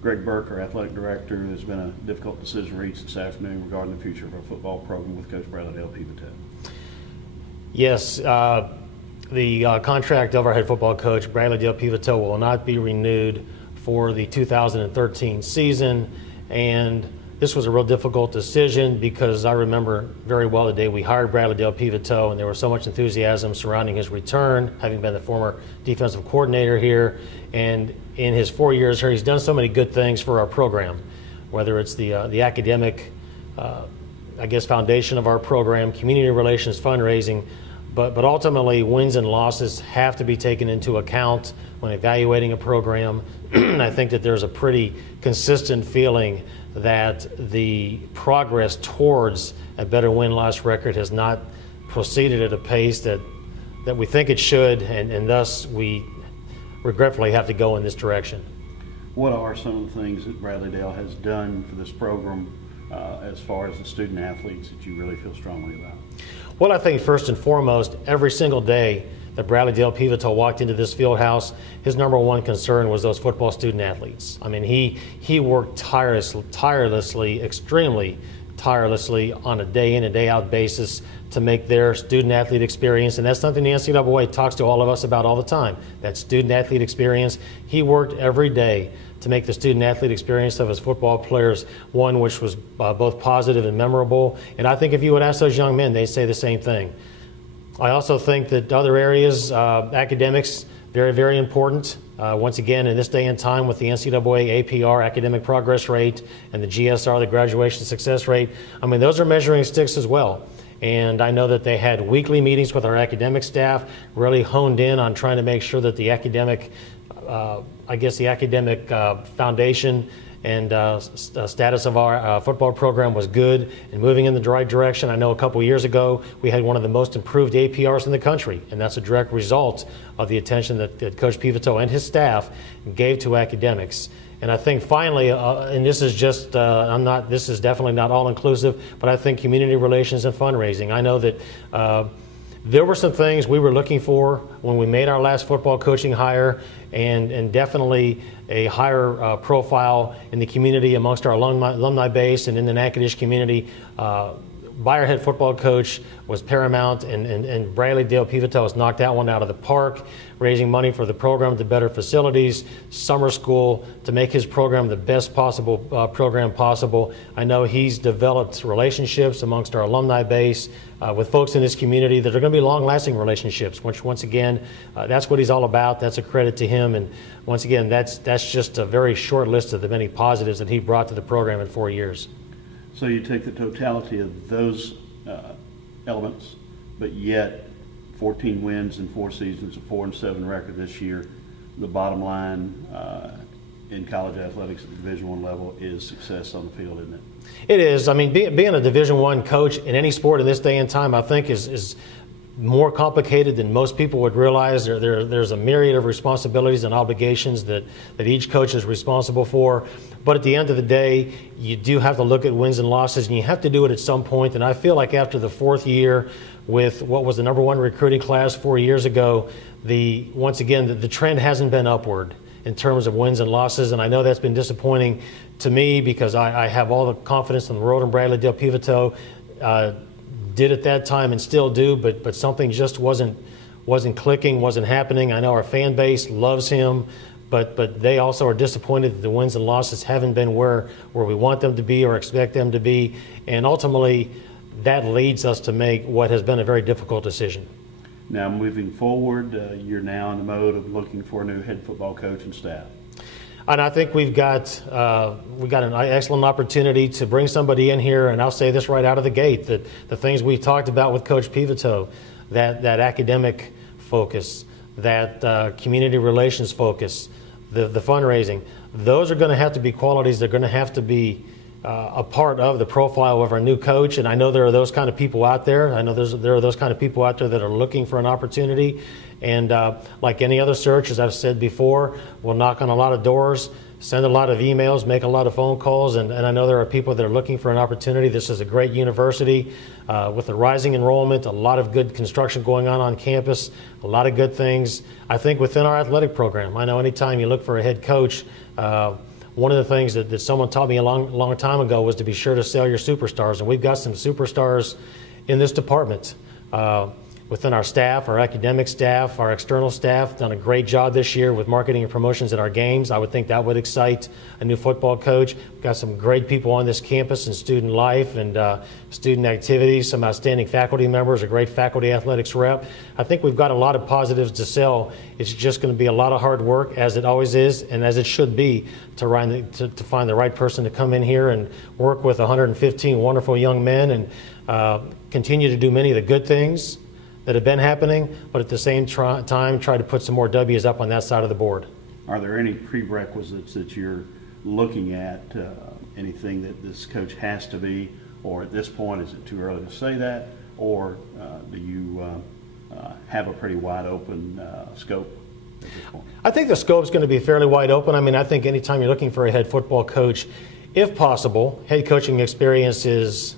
Greg Burke, our athletic director. There's been a difficult decision reached this afternoon regarding the future of our football program with Coach Bradley Dale Pivo. Yes, the contract of our head football coach, Bradley Dale Pivo, will not be renewed for the 2013 season. And this was a real difficult decision because I remember very well the day we hired Bradley Dale Pivo, and there was so much enthusiasm surrounding his return, having been the former defensive coordinator here. And in his 4 years here, he's done so many good things for our program, whether it's the academic, I guess, foundation of our program, community relations, fundraising, but ultimately wins and losses have to be taken into account when evaluating a program. I think that there's a pretty consistent feeling that the progress towards a better win-loss record has not proceeded at a pace that we think it should, and thus we regretfully have to go in this direction. What are some of the things that Bradley Dale has done for this program as far as the student athletes that you really feel strongly about? Well, I think first and foremost, every single day that Bradley Dale Pivo walked into this field house, his number one concern was those football student athletes. I mean, he worked tirelessly, extremely tirelessly on a day in and day out basis to make their student athlete experience, and that's something the NCAA talks to all of us about all the time, that student athlete experience. He worked every day to make the student athlete experience of his football players one which was both positive and memorable. And I think if you would ask those young men, they'd say the same thing. I also think that other areas, academics, very, very important. Once again, in this day and time with the NCAA APR, academic progress rate, and the GSR, the graduation success rate, I mean, those are measuring sticks as well. And I know that they had weekly meetings with our academic staff, really honed in on trying to make sure that the academic, I guess the academic foundation and status of our football program was good and moving in the right direction. I know a couple years ago we had one of the most improved APRs in the country, and that's a direct result of the attention that Coach Pivo and his staff gave to academics. And I think finally, and this is just, this is definitely not all inclusive, but I think community relations and fundraising. I know that there were some things we were looking for when we made our last football coaching hire, and definitely a higher profile in the community amongst our alumni base and in the Natchitoches community. By our head football coach was paramount, and Bradley Dale Pivo has knocked that one out of the park, raising money for the program to better facilities, summer school, to make his program the best possible program possible. I know he's developed relationships amongst our alumni base with folks in this community that are going to be long-lasting relationships, which once again, that's what he's all about. That's a credit to him, and once again, that's just a very short list of the many positives that he brought to the program in 4 years. So you take the totality of those elements, but yet 14 wins in 4 seasons, a 4-7 record this year. The bottom line in college athletics at the Division I level is success on the field, isn't it? It is. I mean, being a Division I coach in any sport in this day and time, I think is more complicated than most people would realize. There's a myriad of responsibilities and obligations that each coach is responsible for. But at the end of the day, you do have to look at wins and losses, and you have to do it at some point. And I feel like after the 4th year with what was the #1 recruiting class 4 years ago, once again, the trend hasn't been upward in terms of wins and losses. And I know that's been disappointing to me because I have all the confidence in the world in Bradley Dale Pivo. Did at that time and still do, but something just wasn't clicking, wasn't happening. I know our fan base loves him, but they also are disappointed that the wins and losses haven't been where we want them to be or expect them to be, and ultimately that leads us to make what has been a very difficult decision. Now moving forward, you're now in the mode of looking for a new head football coach and staff. And I think we've got an excellent opportunity to bring somebody in here, and I'll say this right out of the gate, that the things we talked about with Coach Pivo, that academic focus, that community relations focus, the fundraising, those are going to have to be qualities that are going to have to be a part of the profile of our new coach. And I know there are those kind of people out there. I know there are those kind of people out there that are looking for an opportunity. And like any other search, as I've said before, we'll knock on a lot of doors, send a lot of emails, make a lot of phone calls, and I know there are people that are looking for an opportunity. This is a great university with a rising enrollment, a lot of good construction going on campus, a lot of good things, I think, within our athletic program. I know anytime you look for a head coach, one of the things that someone taught me a long time ago was to be sure to sell your superstars, and we've got some superstars in this department. Within our staff, our academic staff, our external staff, done a great job this year with marketing and promotions at our games. I would think that would excite a new football coach. We've got some great people on this campus in student life and student activities, some outstanding faculty members, a great faculty athletics rep. I think we've got a lot of positives to sell. It's just going to be a lot of hard work, as it always is, and as it should be, to find the right person to come in here and work with 115 wonderful young men and continue to do many of the good things that have been happening, but at the same time try to put some more W's up on that side of the board. Are there any prerequisites that you're looking at, anything that this coach has to be, or at this point is it too early to say that, or do you have a pretty wide open scope at this point? I think the scope's going to be fairly wide open. I mean, I think anytime you're looking for a head football coach, if possible, head coaching experience is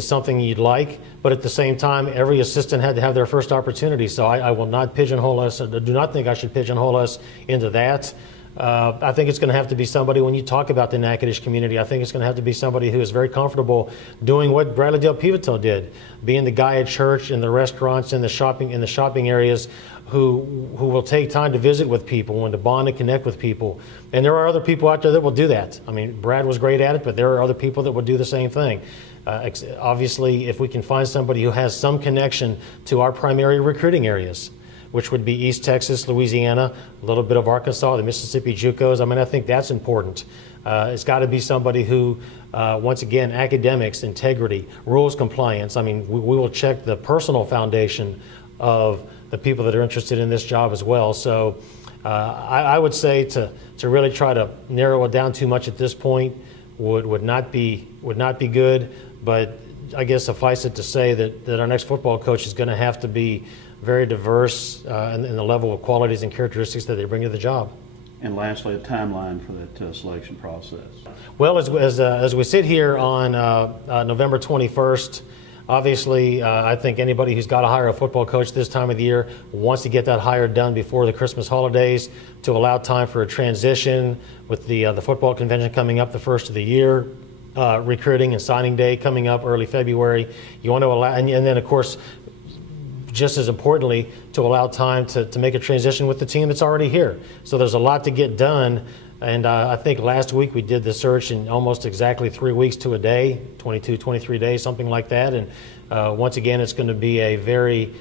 something you'd like, but at the same time, every assistant had to have their first opportunity, so I will not pigeonhole us. I do not think I should pigeonhole us into that. I think it's going to have to be somebody, when you talk about the Natchitoches community, I think it's going to have to be somebody who is very comfortable doing what Bradley Dale Pivotal did, being the guy at church, in the restaurants, in the shopping areas, who will take time to visit with people and to bond and connect with people. And there are other people out there that will do that. I mean, Brad was great at it, but there are other people that would do the same thing. Obviously, if we can find somebody who has some connection to our primary recruiting areas, which would be East Texas, Louisiana, a little bit of Arkansas, the Mississippi JUCOs, I mean, I think that's important. It's got to be somebody who, once again, academics, integrity, rules compliance. I mean, we will check the personal foundation of the people that are interested in this job as well. So I would say to really try to narrow it down too much at this point would not be good. But I guess suffice it to say that our next football coach is going to have to be very diverse in the level of qualities and characteristics that they bring to the job. And lastly, a timeline for that selection process. Well, as we sit here on November 21st, obviously, I think anybody who's got to hire a football coach this time of the year wants to get that hire done before the Christmas holidays to allow time for a transition with the football convention coming up the first of the year, recruiting and signing day coming up early February. You want to allow, and then of course, just as importantly, to allow time to make a transition with the team that's already here. So there's a lot to get done. And I think last week we did the search in almost exactly 3 weeks to a day, 22, 23 days, something like that. And once again, it's going to be a very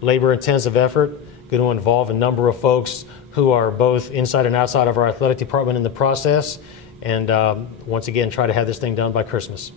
labor-intensive effort, going to involve a number of folks who are both inside and outside of our athletic department in the process. And once again, try to have this thing done by Christmas.